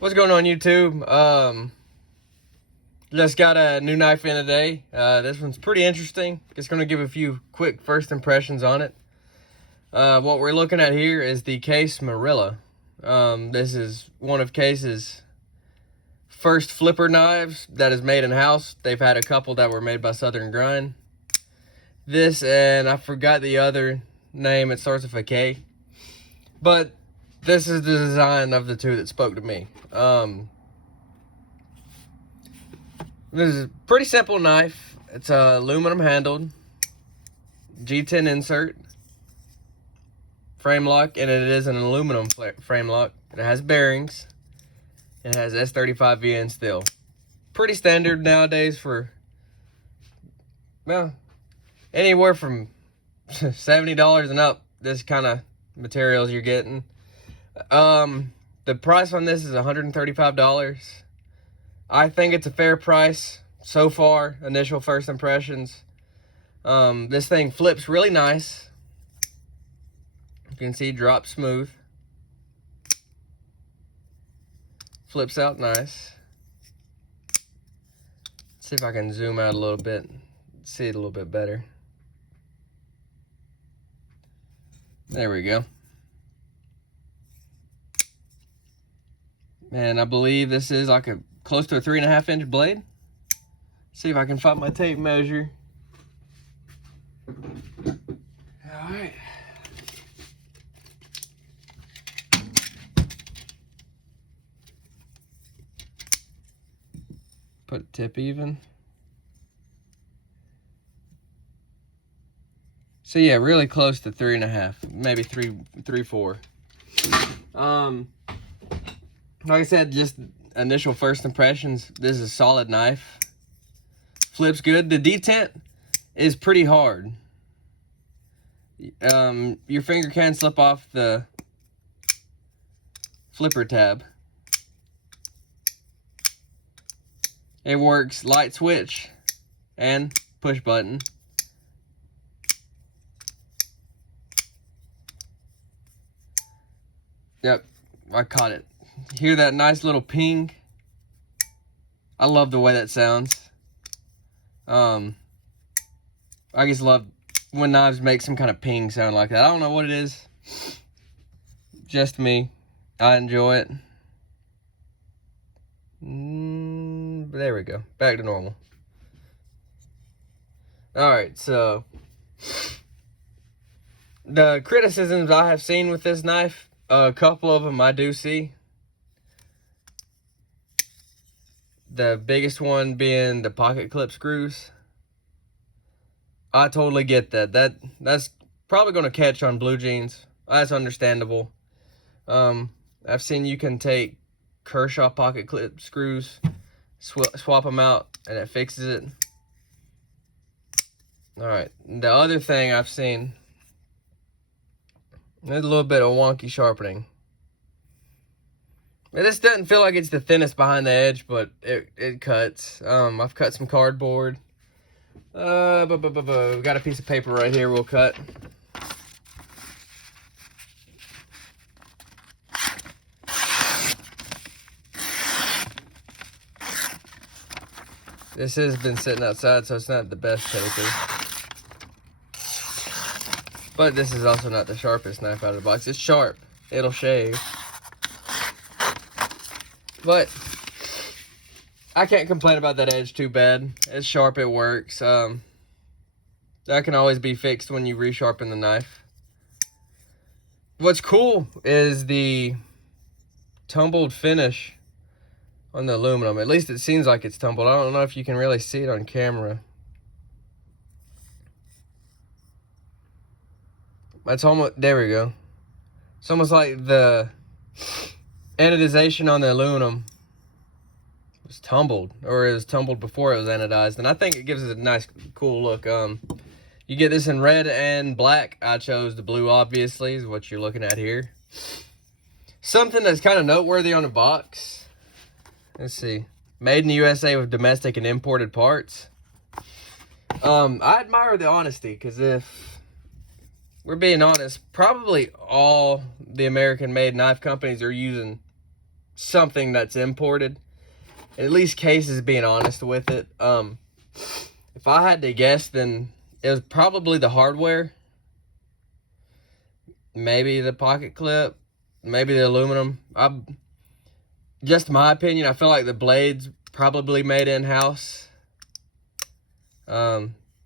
What's going on, YouTube? Just got a new knife in today. This one's pretty interesting. Just going to give a few quick first impressions on it. What we're looking at here is the Case Marilla. This is one of Case's first flipper knives that is made in-house. They've had a couple that were made by Southern Grind. This, and I forgot the other name, it starts with a K. But this is the design of the two that spoke to me. This is a pretty simple knife. It's aluminum handled, G10 insert, frame lock, and it is an aluminum frame lock. It has bearings. It has S35 VN steel. Pretty standard nowadays for, well, anywhere from $70 and up. This kind of materials you're getting. The price on this is $135. I think it's a fair price so far. Initial first impressions. This thing flips really nice. You can see drop smooth. Flips out nice. Let's see if I can zoom out a little bit. See it a little bit better. There we go. And I believe this is like close to a 3.5 inch blade. See if I can find my tape measure. All right. Put tip even. So yeah, really close to 3.5, maybe 3.4. Like I said, just initial first impressions. This is a solid knife. Flips good. The detent is pretty hard. Your finger can slip off the flipper tab. It works light switch and push button. Yep, I caught it. Hear that nice little ping? I love the way that sounds. I just love when knives make some kind of ping sound like that. I don't know what it is. Just me. I enjoy it. There we go. Back to normal. Alright, so the criticisms I have seen with this knife, a couple of them I do see. The biggest one being the pocket clip screws. I totally get that. That's probably going to catch on blue jeans. That's understandable. I've seen you can take Kershaw pocket clip screws, swap them out, and it fixes it. Alright, the other thing I've seen, there's a little bit of wonky sharpening. This doesn't feel like it's the thinnest behind the edge, but it cuts. I've cut some cardboard. We got a piece of paper right here we'll cut. This has been sitting outside, so it's not the best paper. But this is also not the sharpest knife out of the box. It's sharp. It'll shave. But I can't complain about that edge too bad. It's sharp, it works. That can always be fixed when you resharpen the knife. What's cool is the tumbled finish on the aluminum. At least it seems like it's tumbled. I don't know if you can really see it on camera. That's almost, there we go. It's almost like the anodization on the aluminum was tumbled, or it was tumbled before it was anodized, and I think it gives it a nice, cool look. You get this in red and black. I chose the blue, obviously, is what you're looking at here. Something that's kind of noteworthy on the box. Let's see. Made in the USA with domestic and imported parts. I admire the honesty, because if we're being honest, probably all the American-made knife companies are using something that's imported. At least Case is being honest with it. If I had to guess, then it was probably the hardware. Maybe the pocket clip. Maybe the aluminum. Just my opinion, I feel like the blade's probably made in-house.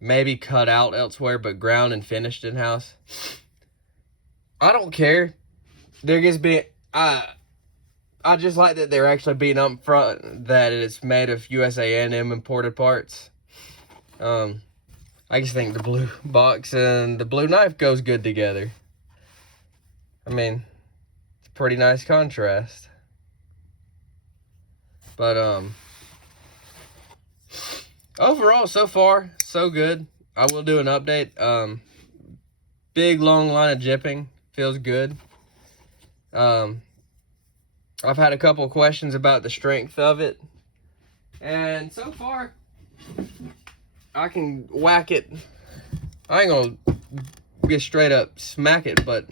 Maybe cut out elsewhere, but ground and finished in-house. I don't care. They're just being... I just like that they're actually being upfront that it's made of USANM imported parts. I just think the blue box and the blue knife goes good together. I mean, it's a pretty nice contrast. But overall, so far, so good. I will do an update. Big long line of jipping, feels good. I've had a couple questions about the strength of it, and so far I can whack it. I ain't gonna get straight up smack it, but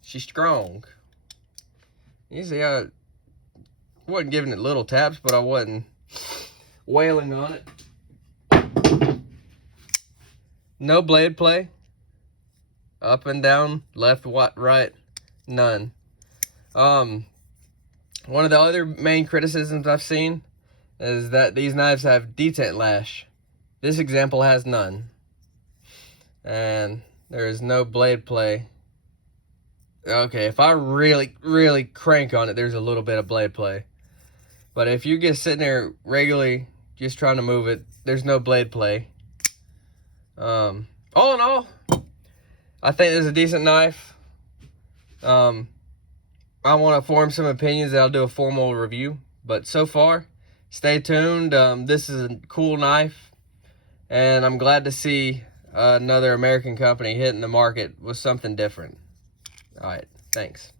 she's strong. You see, I wasn't giving it little taps, but I wasn't wailing on it. No blade play. Up and down, left, right, none. One of the other main criticisms I've seen is that these knives have detent lash. This example has none. And there is no blade play. Okay, if I really crank on it, there's a little bit of blade play. But if you're just sitting there regularly, just trying to move it, there's no blade play. All in all, I think this is a decent knife. I want to form some opinions that I'll do a formal review. But so far, stay tuned. This is a cool knife. And I'm glad to see another American company hitting the market with something different. All right, thanks.